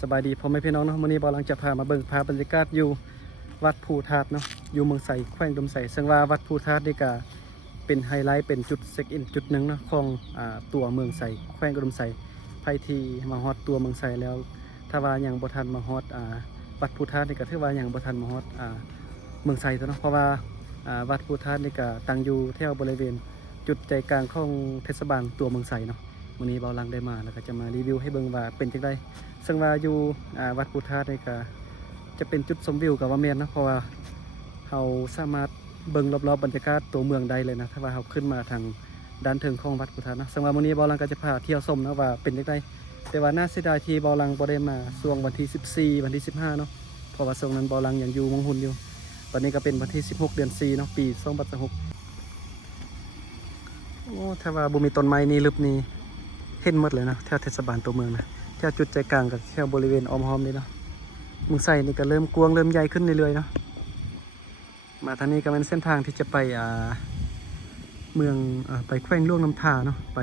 สบายดีพ่อแม่พี่น้องเนาะมื้อนี้บ่หลังจะพามาเบิ่งภาพบรรยากาศอยู่วัดภูธาตุเนาะอยู่เมืองไสแขวงดมไสซึ่งว่าวัดภูธาตุนี่ก็เป็นไฮไลท์เป็นจุดเช็คอินจุดหนึ่งเนาะของตัวเมืองไสแขวงดมไสใครที่มาฮอดตัวเมืองไสแล้วถ้าว่ายังบ่ทันมาฮอดวัดภูธาตุนี่ก็ถือว่ายังบ่ทันมาฮอดเมืองไสเนาะเพราะว่าวัดภูธาตุนี่ก็ตั้งอยู่แถวบริเวณจุดใจกลางของเทศบาลตัวเมืองไสเนาะวันนี้เบาลังได้มาแล้วก็จะมารีวิวให้เบิ่งว่าเป็นจังไดซึ่งว่าอยู่วัดภูธาตุนี่ก็จะเป็นจุดชมวิวกับว่าแม่นนะเพราะว่าเราสามารถเบิ่งรอบๆบรรยากาศตัวเมืองได้เลยนะถ้าว่าเราขึ้นมาทางด้านเทิงของวัดภูธาตุนะซึ่งว่าวันนี้เบาลังก็จะพาเที่ยวชมนะว่าเป็นจังไดแต่ว่าน่าเสียดายที่เบาลังบ่ได้มาช่วงวันที่14วันที่15เนาะเพราะว่าช่วงนั้นเบาลังยังอยู่มงหุ่นอยู่ตอนนี้ก็เป็นวันที่16เดือน4เนาะปี2026โอ้ถ้าว่าบ่มีต้นไม้นี่ลึบนี่เห็นหมดเลยนะแถวเทศบาลตัวเมืองนะแถวจุดใจกลางกับแถวบริเวณอ้อมหอมนี่เนาะเมืองไสนี่ก็เริ่มกว้างเริ่มใหญ่ขึ้นเรื่อยๆเนาะมาทางนี้ก็เป็นเส้นทางที่จะไปเมืองไปแขวงหลวงน้ำทาเนาะไป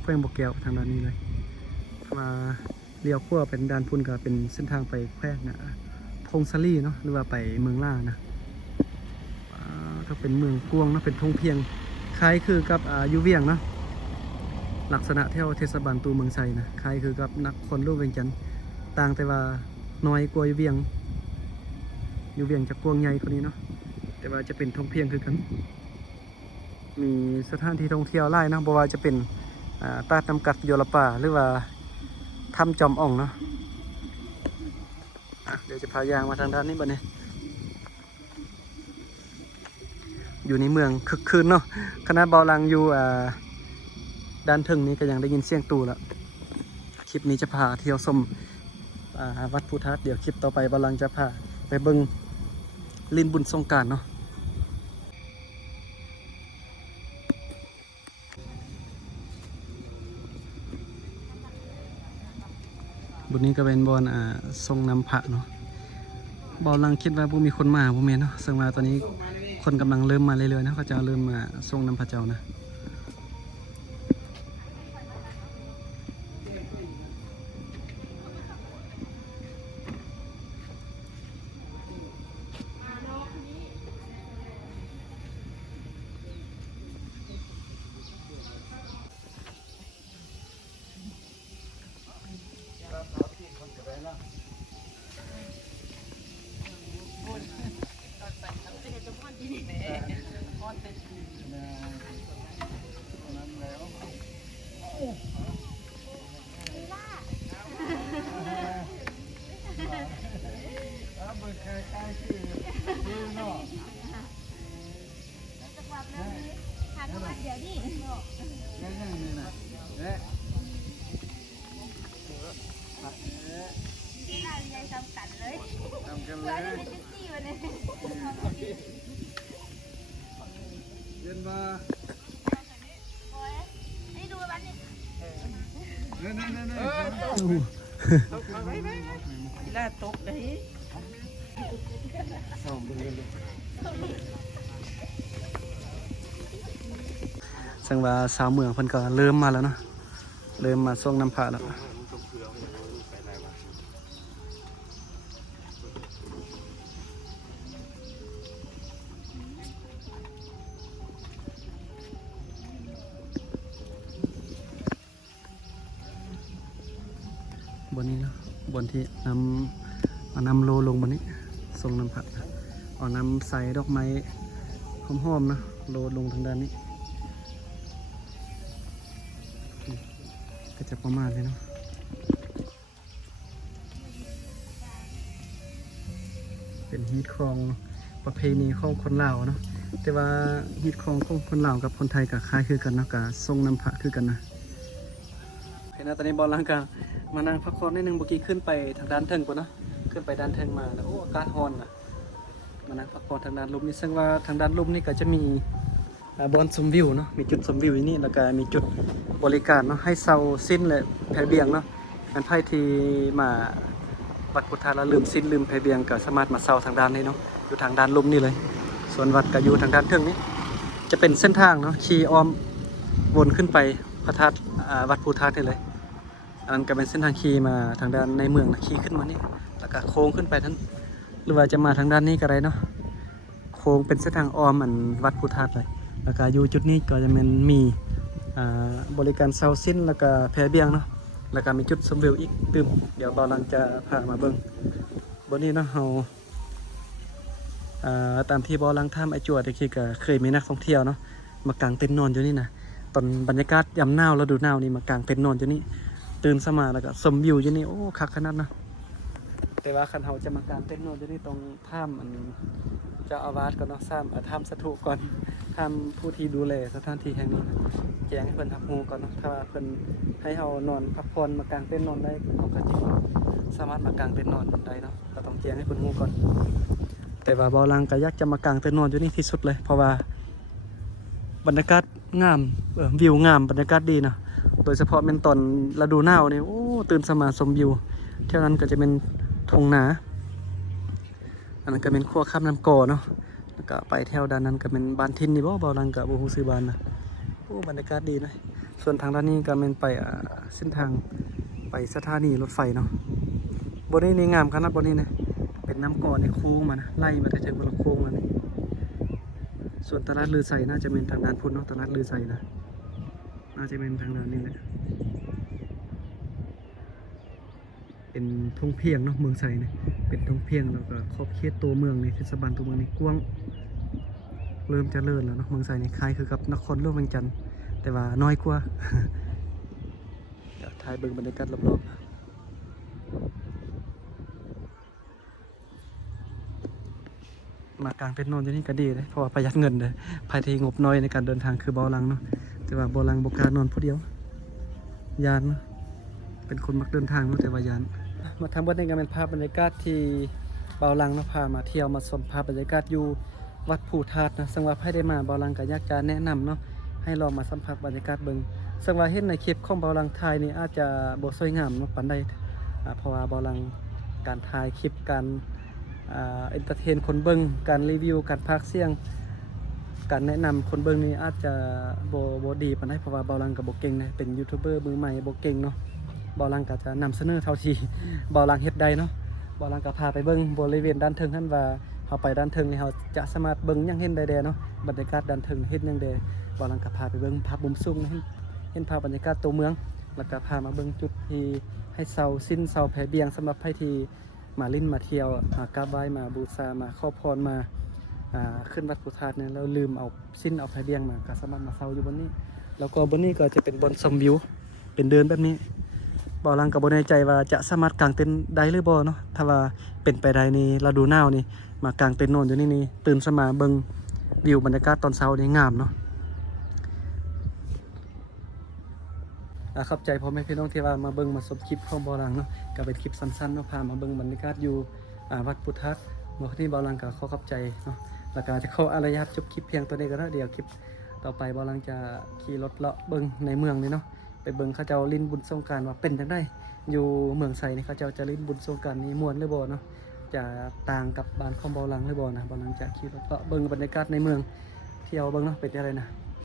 แขวงบ่อแก้วทางด้านนี้เลยมาเลี้ยวขวาเป็นด้านพุ่นก็เป็นเส้นทางไปแขวงพงศลีเนาะหรือว่าไปเมืองล่านะก็เป็นเมืองกวางเนาะเป็นทงเพียงคล้ายคือกับอยู่เวียงเนาะลักษณะแถวเทศบาลตัวเมืองไสนะคล้ายคือกับนครหลวงเวียงจันทน์ต่างแต่ว่าน้อยกว่าอยู่เวียงจะกว้างใหญ่กว่านี้เนาะแต่ว่าจะเป็นทงเพียงคือกันมีสถานที่ท่องเที่ยวหลายนะบ่ว่าจะเป็นตาดน้ำกัดโยลป่าหรือว่าถ้ำจอมอ่องเนาะเดี๋ยวจะพายางมาทางด้านนี้บ่เนี่ยอยู่ในเมืองคึกคืนเนาะคณะเบาลังอยู่ด้านถึงนี้ก็ยังได้ยินเสียงตูแล้วคลิปนี้จะพาเที่ยวชมวัดภูธาตุเดี๋ยวคลิปต่อไปเบาลังจะพาไปเบิ่งลินบุญสงกรานต์เนาะบุญนี้ก็เป็นบอนทรงนำพระเนาะเบาลังคิดว่าผู้มีคนมาผู้เมนเนาะซึ่งว่าตอนนี้คนกำลังเริ่มมาเรื่อยๆนะเขาจะเริ่มมาทรงนำพระเจ้านะเดี๋ยวดิที่เราใหญ่ทำกันเลยทำกันเลยที่วันนี้เดินมาให้ดูวันนี้ลาตกเลยซึ่งว่าสาวเมืองเพิ่นก็เริ่มมาแล้วเนาะเริ่มมาส่งน้ำพระแล้วบนนี้เนาะบนที่นำโลลงบนนี้ส่งน้ำพระเอานำใส่ดอกไม้หอมๆนะโลลงทางด้านนี้ก็จะประมาณเลยเนาะเป็นฮีทของประเพณีของคนลาวเนาะแต่ว่าฮีทของคนลาวกับคนไทยก็คล้ายคือกันเนาะกับทรงน้ำพระคือกันนะเห็นนะตอนนี้บอลลังกามานั่งพักผ่อนนิดนึงเมื่อกี้ขึ้นไปทางด้านเทิงก่อนนะขึ้นไปด้านเทิงมาแล้วโอ้อากาศร้อนนะมานั่งพักผ่อนทางด้านลมนี่ซึ่งว่าทางด้านลมนี่ก็จะมีบอนชมวิวเนาะมีจุดชมวิวนี่แล้วก็มีจุดบริการเนาะให้เซาสิ้นเลยแพเบียงเนาะอันไพ่ที่มาวัดพุทธาแล้วลืมสิ้นลืมแพเบียงก็สามารถมาเซาทางด้านนี้เนาะอยู่ทางด้านลมนี่เลยส่วนวัดก็อยู่ทางด้านเทิงนี้จะเป็นเส้นทางเนาะขี่อ้อมวนขึ้นไปพระธาตุวัดพุทธานี่เลย อันนั้นก็เป็นเส้นทางขี่มาทางด้านในเมืองนะขี่ขึ้นมานี่แล้วก็โค้งขึ้นไปทั้งหรือว่าจะมาทางด้านนี้ก็ได้เนาะโค้งเป็นเส้นทางอ้อมอันวัดพุทธาตุเลยแล้วก็อยู่จุดนี้ก็จะเป็นมีบริการเซาซินแล้วก็แพเบียงเนาะแล้วก็มีจุดชมวิวอีกตื่มเดี๋ยวบ่าวหลังจะพามาเบิ่งบนนี้เนาะเฮาตามที่บ่าวหลังถ้ำไอจวดตะกี้ก็เคยมีนักท่องเที่ยวเนาะมากางเต็นท์นอนอยู่นี่นะตอนบรรยากาศยามหนาวฤดูหนาวนี่มากางเต็นท์นอนอยู่นี่ตื่นสมาแล้วก็ชมวิวอยู่นี่โอ้คักขนาดนะแต่ว่าคันเฮาจะมากางเต็นท์นอนอยู่นี่ตรงถ้ำอันเจ้าอาวาสก่อนเนาะถ้ำสถุก่อนถ้ำผู้ที่ดูแลสถานที่แห่งนี้นะแจ้งให้เพิ่นรับรู้ก่อนเนาะถ้าว่าเพิ่นให้เฮานอนพักผ่อนมากางเต็นท์นอนได้เฮาก็สิสามารถมากางเต็นท์นอนได้เนาะก็ต้องแจ้งให้เพิ่นรู้ก่อนแต่ว่าบ่าวหลังก็อยากจะมากางเต็นท์นอนอยู่นี่ที่สุดเลยเพราะว่าบรรยากาศงามวิวงามบรรยากาศดีนะโดยเฉพาะเป็นตอนฤดูหนาวนี่โอ้ตื่นสมาชมวิวเท่านั้นก็จะเป็นทงนาอันนั้นก็เป็นขั้วข้ามน้ำก่อเนาะแล้วก็ไปแถวด้านนั้นก็เป็นบ้านทินนี่บ่าวหลังก็บ่ฮู้ชื่อบ้านนะโอ้บรรยากาศดีนะส่วนทางด้านนี้ก็เป็นไปเส้นทางไปสถานีรถไฟเนาะบนนี้นี่งามขนาดบนนี้นะเป็นน้ำก่อในโค้งมานะไล่มาแต่ถึงบนโค้งมานี่ส่วนตลาดลือไซน่าจะเป็นทางด้านพุทธเนาะตลาดลือไซนะน่าจะเป็นทางด้านนี้แหละเป็นทุ่งเพียงเนาะเมืองไซเนี่ยเป็นทุ่งเพียงแล้วก็ขอบเขตตัวเมืองในเทศบาลตัวเมืองนี่กว้างเริ่มเจริญแล้วเนาะเมืองไซนี่คล้ายคือกับนครหลวงเวียงจันทน์แต่ว่าน้อยกว่า เดี๋ยวถ่ายเบิ่งบรรยากาศรอบๆมากลางเต็นท์นอนที่นี่ก็ดีเลยเพราะว่าประหยัดเงินเลยภายที่งบน้อยในการเดินทางคือบ่าวหลังเนาะแต่ว่าบ่าวหลังบ่กล้านอนผู้เดียวยานเนาะเป็นคนมักเดินทางเนาะแต่ว่ายานมาทำบัดนี้ก็เป็นภาพบรรยากาศที่บ่าวหลังเนาะพามาเที่ยวมาชมภาพบรรยากาศอยู่วัดภูธาตุนะซึ่งว่าให้ได้มาบ่าวหลังก็อยากจะแนะนำเนาะให้ลองมาสัมผัสบรรยากาศเบิ่งซึ่งว่าเห็นในคลิปของบ่าวหลังถ่ายนี่อาจจะบ่สวยงามเนาะปานใดเพราะว่าบ่าวหลังการถ่ายคลิปการเอนเตอร์เทนคนเบิ่งการรีวิวการพากย์เสียงการแนะนำคนเบิ่งนี่อาจจะบ่ดีปานใดเพราะว่าบ่าวหลังก็บ่เก่งนะเป็นยูทูบเบอร์มือใหม่บ่เก่งเนาะบ่าวหลังก็จะนำเสนอเท่าที่บ่าวหลังเฮ็ดได้เนาะบ่าวหลังก็พาไปเบิ่งบริเวณด้านเทิงหั่นว่าเฮาไปด้านเทิงนี่เฮาจะสามารถเบิ่งหยังเห็นได้แดเนาะบรรยากาศด้านเทิงเฮ็ดหยังแดบ่าวหลังก็พาไปเบิ่งภาพมุมสูงเห็นภาพบรรยากาศตัวเมืองแล้วก็พามาเบิ่งจุดที่ให้เซาซิ้นเซาแผเบียงสำหรับใครที่มาลิ้นมาเที่ยวมากราบไหว้มาบูชามาขอพรมาขึ้นวัดพุทธาตุเนี่ยแล้วลืมเอาสิ้นเอาแผเบียงมาก็สามารถมาเซาอยู่บนนี้แล้วก็บนนี้ก็จะเป็นบนชมวิวเป็นเดินแบบนี้บ่าวหลังก็บ่แน่ใจว่าจะสามารถกางเต็นท์ได้หรือบ่เนาะถ้าว่าเป็นไปได้นี่ฤดูหนาวนี่มากางเต็นท์นอนอยู่นี่ตื่นสมาเบิ่งวิวบรรยากาศตอนเช้านี่งามเนาะขอบใจพ่อแม่พี่น้องที่ว่ามาเบิ่งมาชมคลิปของบ่าวหลังเนาะก็เป็นคลิปสั้นๆเนาะพามาเบิ่งบรรยากาศอยู่วัดพุทธาตุเมื่อที่บ่าวหลังก็ขอขอบใจเนาะแล้วก็จะขออนุญาตจบคลิปเพียงตัวนี้ก็ได้เดี๋ยวคลิปต่อไปบ่าวหลังจะขี่รถเลาะเบิ่งในเมืองนี่เนาะไปเบิ่งเขาเจ้าลิ้นบุญสงกรานต์ว่าเป็นจังได๋อยู่เมืองไสนี่เขาเจ้าจะลิ้นบุญสงกรานต์นี่ม่วนหรือบ่เนาะจะต่างกับบ้านของบ่าวหลังหรือบ่นะบ่าวหลังจะขี่รถเลาะเบิ่งบรรยากาศในเมืองเที่ยวเบิ่งเนาะเป็นจังได๋นะ